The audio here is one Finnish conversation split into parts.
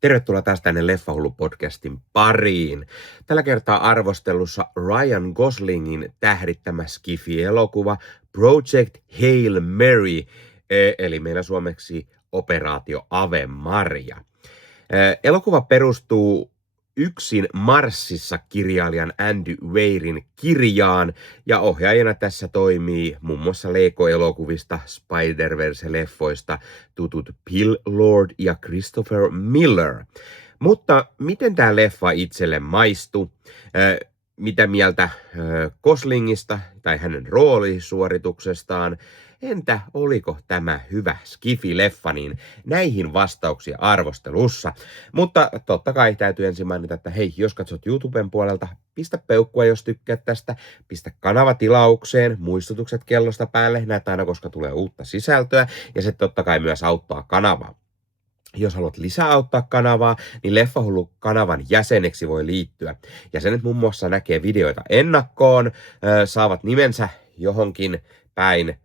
Tervetuloa taas tänne Leffahullu-podcastin pariin. Tällä kertaa arvostelussa Ryan Goslingin tähdittämä skifi-elokuva Project Hail Mary, eli meillä suomeksi Operaatio Ave Maria. Elokuva perustuu Yksin Marssissa -kirjailijan Andy Weirin kirjaan, ja ohjaajana tässä toimii muun muassa Lego-elokuvista, Spider-Verse-leffoista tutut Phil Lord ja Christopher Miller. Mutta miten tämä leffa itselle maistui? Mitä mieltä Goslingista tai hänen roolisuorituksestaan? Entä oliko tämä hyvä skifi-leffa, niin näihin vastauksia arvostelussa. Mutta totta kai täytyy ensin mainita, että hei, jos katsot YouTuben puolelta, pistä peukkua, jos tykkäät tästä, pistä kanava tilaukseen, muistutukset kellosta päälle, näet aina, koska tulee uutta sisältöä, ja se totta kai myös auttaa kanavaa. Jos haluat lisää auttaa kanavaa, niin Leffahullu-kanavan jäseneksi voi liittyä. Jäsenet muun muassa näkee videoita ennakkoon, saavat nimensä johonkin päin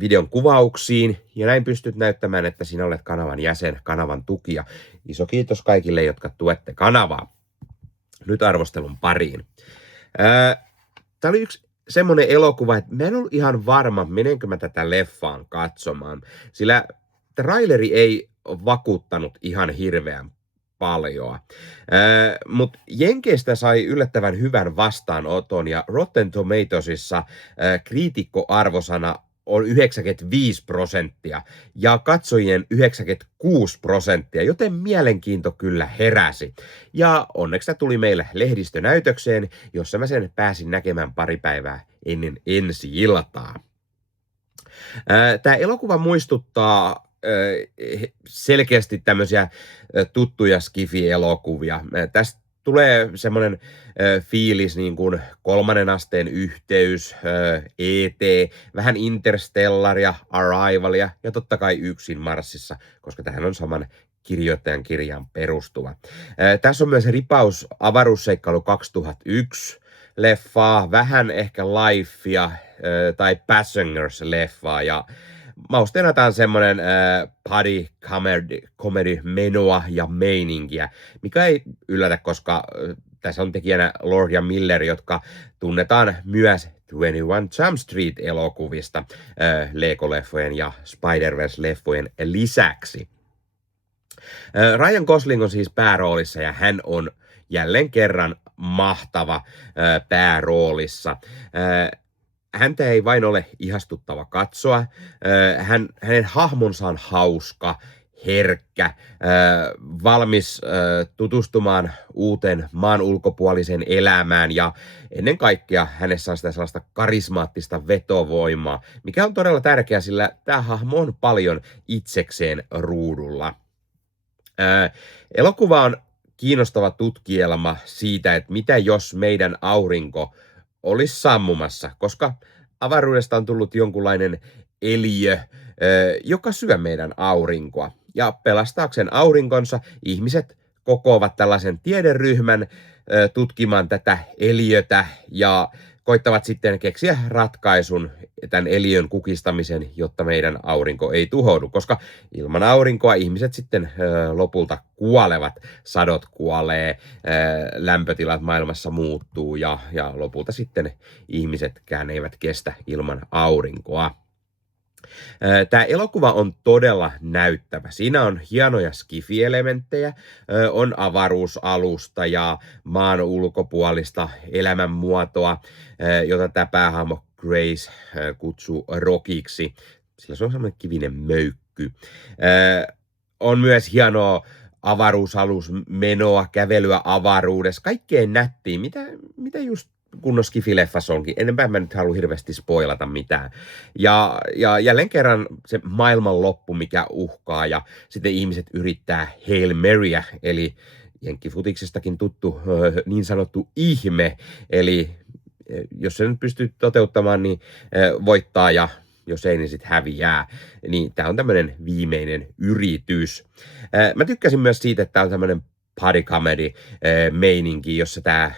videon kuvauksiin, ja näin pystyt näyttämään, että sinä olet kanavan jäsen, kanavan tukija. Iso kiitos kaikille, jotka tuette kanavaa. Nyt arvostelun pariin. Tämä oli yksi semmoinen elokuva, että mä en ollut ihan varma, menenkö mä tätä leffaan katsomaan, sillä traileri ei vakuuttanut ihan hirveän paljon. Mutta Jenkeistä sai yllättävän hyvän vastaanoton, ja Rotten Tomatoesissa kriitikkoarvosana on 95% ja katsojien 96%, joten mielenkiinto kyllä heräsi. Ja onneksi tuli meille lehdistönäytökseen, jossa mä sen pääsin näkemään pari päivää ennen ensi-iltaa. Tämä elokuva muistuttaa selkeästi tämmöisiä tuttuja skifi-elokuvia. Tästä tulee semmoinen fiilis niin kuin Kolmannen asteen yhteys, E.T., vähän Interstellaria, Arrivalia ja totta kai Yksin Marssissa, koska tähän on saman kirjoittajan kirjaan perustuva. Tässä on myös ripaus Avaruusseikkailu 2001 leffaa, vähän ehkä Lifea tai Passengers-leffaa, ja mausteena tää on semmonen buddy comedy menoa ja meininkiä, mikä ei yllätä, koska tässä on tekijänä Lord ja Miller, jotka tunnetaan myös 21 Jump Street-elokuvista Lego-leffojen ja Spider-Verse-leffojen lisäksi. Ryan Gosling on siis pääroolissa, ja hän on jälleen kerran mahtava pääroolissa. Häntä ei vain ole ihastuttava katsoa, hänen hahmonsa on hauska, herkkä, valmis tutustumaan uuteen maan ulkopuoliseen elämään, ja ennen kaikkea hänessä on sitä sellaista karismaattista vetovoimaa, mikä on todella tärkeää, sillä tämä hahmo on paljon itsekseen ruudulla. Elokuva on kiinnostava tutkielma siitä, että mitä jos meidän aurinko olisi sammumassa, koska avaruudesta on tullut jonkunlainen eliö, joka syö meidän aurinkoa. Ja pelastaakseen aurinkonsa ihmiset kokoavat tällaisen tiederyhmän tutkimaan tätä eliötä ja koittavat sitten keksiä ratkaisun tämän eliön kukistamisen, jotta meidän aurinko ei tuhoudu, koska ilman aurinkoa ihmiset sitten lopulta kuolevat, sadot kuolee, lämpötilat maailmassa muuttuu ja lopulta sitten ihmisetkään eivät kestä ilman aurinkoa. Tämä elokuva on todella näyttävä. Siinä on hienoja skifi-elementtejä, on avaruusalusta ja maan ulkopuolista elämänmuotoa, jota tämä päähahmo Grace kutsuu Rockiksi, sillä se on semmoinen kivinen möykky. On myös hienoa avaruusalusmenoa, kävelyä avaruudessa, kaikkeen nättiä, mitä just kunnon skifi-leffassa onkin. Enempää mä nyt halua hirveästi spoilata mitään. Ja jälleen kerran se maailmanloppu, mikä uhkaa, ja sitten ihmiset yrittää Hail Maryä, eli jenkkifutiksestakin tuttu niin sanottu ihme, eli jos se nyt pystyy toteuttamaan, niin voittaa, ja jos ei, niin sitten häviää. Niin tää on tämmönen viimeinen yritys. Mä tykkäsin myös siitä, että tää on tämmönen buddy comedy meininki, jossa tää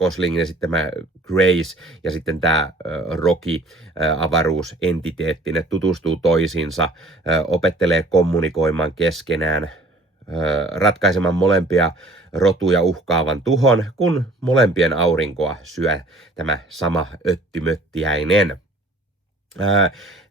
Goslingin esittämä Grace ja sitten tämä Rocky avaruusentiteetti, ne tutustuu toisiinsa, opettelee kommunikoimaan keskenään, ratkaisemaan molempia rotuja uhkaavan tuhon, kun molempien aurinkoa syö tämä sama öttimöttiäinen.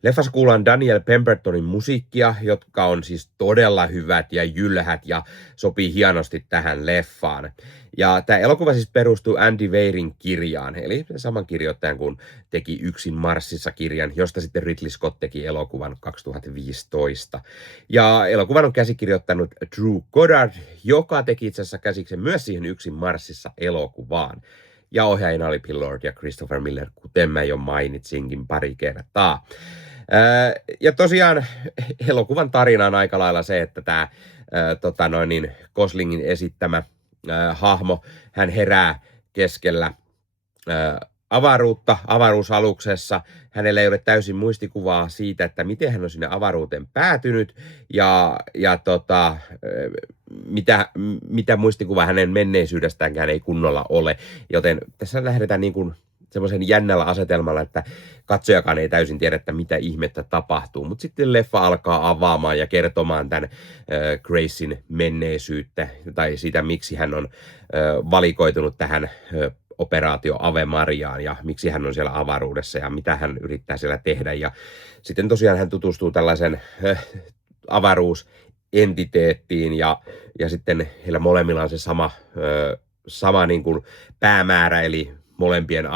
Leffassa kuullaan Daniel Pembertonin musiikkia, jotka on siis todella hyvät ja jylhät ja sopii hienosti tähän leffaan. Ja tämä elokuva siis perustuu Andy Weirin kirjaan, eli saman kirjoittajan kuin teki Yksin Marssissa -kirjan, josta sitten Ridley Scott teki elokuvan 2015. Ja elokuvan on käsikirjoittanut Drew Goddard, joka teki itse asiassa käsiksen myös siihen Yksin Marssissa -elokuvaan. Ja ohjaajina oli Phil Lord ja Christopher Miller, kuten mä jo mainitsinkin pari kertaa. Ja tosiaan elokuvan tarina on aika lailla se, että tämä Goslingin esittämä hahmo, hän herää keskellä avaruutta, avaruusaluksessa. Hänellä ei ole täysin muistikuvaa siitä, että miten hän on sinne avaruuteen päätynyt ja mitä muistikuvaa hänen menneisyydestäänkään ei kunnolla ole. Joten tässä lähdetään niin kuin semmoisen jännällä asetelmalla, että katsojakaan ei täysin tiedä, että mitä ihmettä tapahtuu. Mutta sitten leffa alkaa avaamaan ja kertomaan tämän Gracen menneisyyttä tai sitä, miksi hän on valikoitunut tähän operaatio Ave Mariaan ja miksi hän on siellä avaruudessa ja mitä hän yrittää siellä tehdä. Ja sitten tosiaan hän tutustuu tällaisen avaruusentiteettiin ja sitten heillä molemmilla on se sama niin kuin päämäärä, eli molempien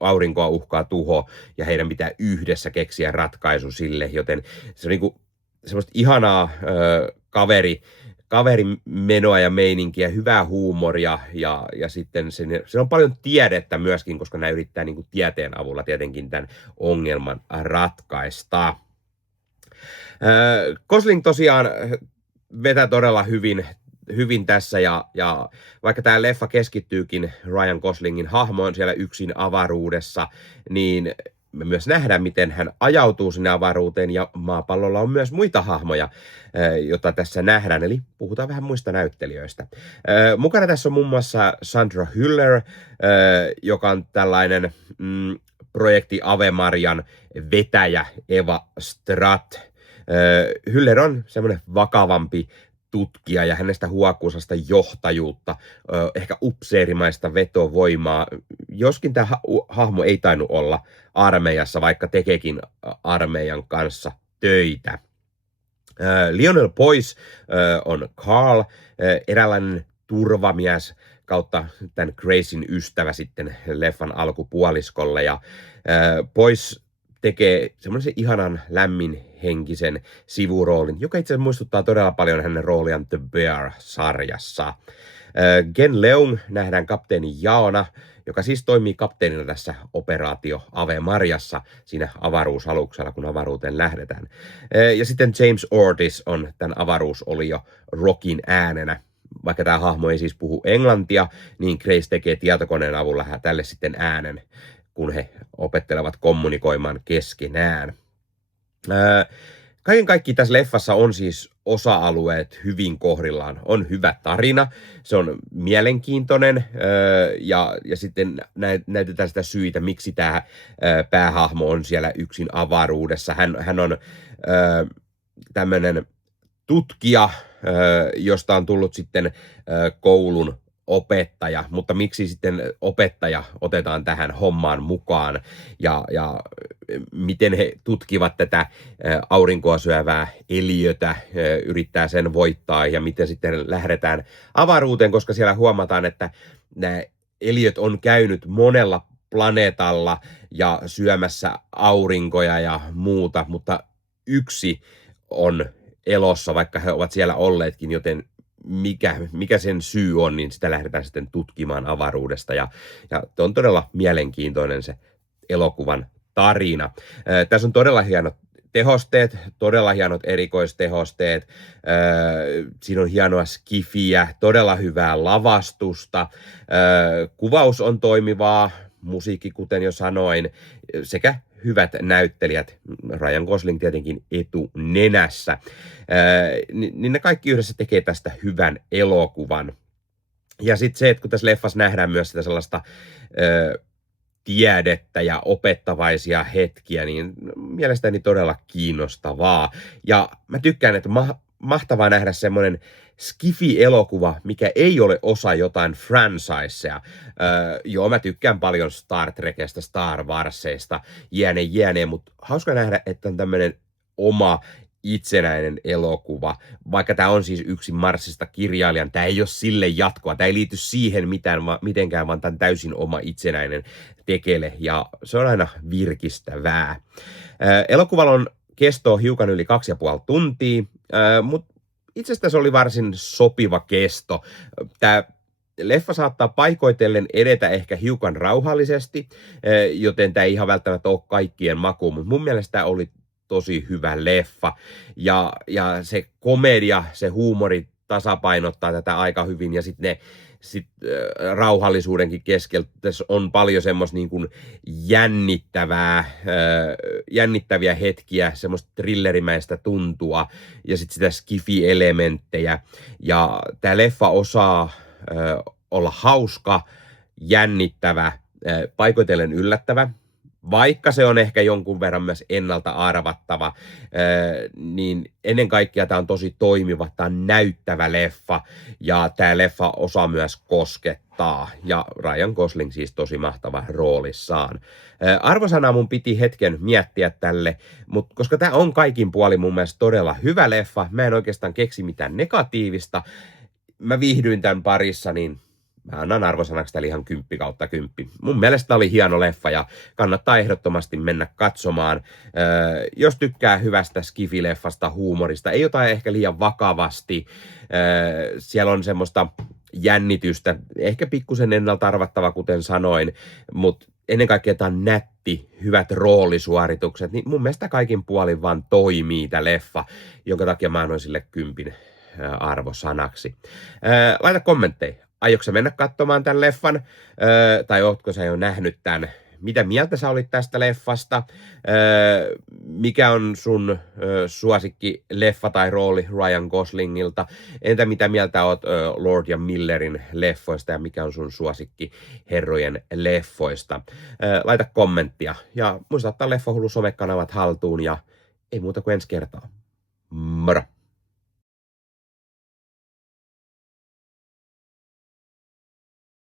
aurinkoa uhkaa tuho ja heidän pitää yhdessä keksiä ratkaisu sille, joten se on niin kuin semmoista ihanaa kaverimenoa ja meininkiä, hyvää huumoria ja sitten se on paljon tiedettä myöskin, koska nämä yrittää niin kuin tieteen avulla tietenkin tämän ongelman ratkaista. Gosling tosiaan vetää todella hyvin tässä ja vaikka tämä leffa keskittyykin Ryan Goslingin hahmoon siellä yksin avaruudessa, niin me myös nähdään, miten hän ajautuu sinne avaruuteen ja maapallolla on myös muita hahmoja, joita tässä nähdään, eli puhutaan vähän muista näyttelijöistä. Mukana tässä on muun muassa Sandra Hüller, joka on tällainen projekti Ave Marian vetäjä Eva Stratt. Hüller on semmoinen vakavampi tutkija ja hänestä huokuisasta johtajuutta, ehkä upseerimaista vetovoimaa, joskin tämä hahmo ei tainnut olla armeijassa, vaikka tekeekin armeijan kanssa töitä. Lionel Boyce on Carl, eräänlainen turvamies kautta tämän Gracen ystävä sitten leffan alkupuoliskolle, ja Boyce tekee semmoisen ihanan lämminhenkisen sivuroolin, joka itse asiassa muistuttaa todella paljon hänen rooliaan The Bear-sarjassa. Gen Leung nähdään kapteeni Jaona, joka siis toimii kapteenina tässä operaatio Ave Mariassa siinä avaruusaluksella, kun avaruuteen lähdetään. Ja sitten James Ortiz on tämän avaruusolio Rockin äänenä. Vaikka tämä hahmo ei siis puhu englantia, niin Grace tekee tietokoneen avulla tälle sitten äänen, kun he opettelevat kommunikoimaan keskenään. Kaiken kaikkiaan tässä leffassa on siis osa-alueet hyvin kohdillaan. On hyvä tarina, se on mielenkiintoinen ja sitten näytetään sitä syitä, miksi tämä päähahmo on siellä yksin avaruudessa. Hän on tämmöinen tutkija, josta on tullut sitten koulun opettaja, mutta miksi sitten opettaja otetaan tähän hommaan mukaan ja miten he tutkivat tätä aurinkoa syövää eliötä, yrittää sen voittaa ja miten sitten lähdetään avaruuteen, koska siellä huomataan, että nämä eliöt on käynyt monella planeetalla ja syömässä aurinkoja ja muuta, mutta yksi on elossa, vaikka he ovat siellä olleetkin, joten mikä sen syy on, niin sitä lähdetään sitten tutkimaan avaruudesta. Ja on todella mielenkiintoinen se elokuvan tarina. Tässä on todella hienot tehosteet, todella hienot erikoistehosteet. Siinä on hienoa skifiä, todella hyvää lavastusta. Kuvaus on toimivaa, musiikki kuten jo sanoin, sekä hyvät näyttelijät, Ryan Gosling tietenkin etunenässä, niin ne kaikki yhdessä tekee tästä hyvän elokuvan. Ja sitten se, että kun tässä leffassa nähdään myös sitä sellaista tiedettä ja opettavaisia hetkiä, niin mielestäni todella kiinnostavaa. Ja mä tykkään, että mahtavaa nähdä semmoinen skifi-elokuva, mikä ei ole osa jotain franchisea. Joo, mä tykkään paljon Star Trekistä, Star Warsista, jne, mutta hauska nähdä, että on tämmöinen oma itsenäinen elokuva. Vaikka tämä on siis yksi Marsista kirjailijan, tämä ei ole sille jatkoa, tämä ei liity siihen mitenkään, vaan tämä on täysin oma itsenäinen tekele, ja se on aina virkistävää. Elokuvalla on kesto hiukan yli 2,5 tuntia, mutta itse asiassa se oli varsin sopiva kesto. Tämä leffa saattaa paikoitellen edetä ehkä hiukan rauhallisesti, joten tämä ei ihan välttämättä ole kaikkien makuun, mutta mun mielestä tämä oli tosi hyvä leffa. Ja se komedia, se huumori tasapainottaa tätä aika hyvin, ja sitten rauhallisuudenkin keskellä tässä on paljon semmoista niin kuin jännittäviä hetkiä, semmoista thrillerimäistä tuntua, ja sitten sitä skifi-elementtejä. Ja tämä leffa osaa olla hauska, jännittävä, paikoitellen yllättävä. Vaikka se on ehkä jonkun verran myös ennalta arvattava, niin ennen kaikkea tämä on tosi toimiva, tämä on näyttävä leffa, ja tämä leffa osaa myös koskettaa, ja Ryan Gosling siis tosi mahtava roolissaan. Arvosanaa mun piti hetken miettiä tälle, mutta koska tämä on kaikin puolin mun mielestä todella hyvä leffa, mä en oikeastaan keksi mitään negatiivista, mä viihdyin tämän parissa, niin mä annan arvosanaksi tälle ihan 10/10. Mun mielestä oli hieno leffa ja kannattaa ehdottomasti mennä katsomaan. Jos tykkää hyvästä skifi-leffasta, huumorista, ei jotain ehkä liian vakavasti. Siellä on semmoista jännitystä, ehkä pikkusen ennalta arvattava, kuten sanoin, mutta ennen kaikkea tämä on nätti, hyvät roolisuoritukset, niin mun mielestä kaikin puolin vaan toimii tämä leffa, jonka takia mä annoin sille 10 arvosanaksi. Laita kommentteja. Aiotko sä mennä katsomaan tämän leffan, tai ootko sä jo nähnyt tämän? Mitä mieltä sä olit tästä leffasta? Mikä on sun suosikki leffa tai rooli Ryan Goslingilta? Entä mitä mieltä oot Lord ja Millerin leffoista ja mikä on sun suosikki herrojen leffoista? Laita kommenttia ja muista ottaa Leffahullu somekanavat haltuun ja ei muuta kuin ensi kertaa. Moro!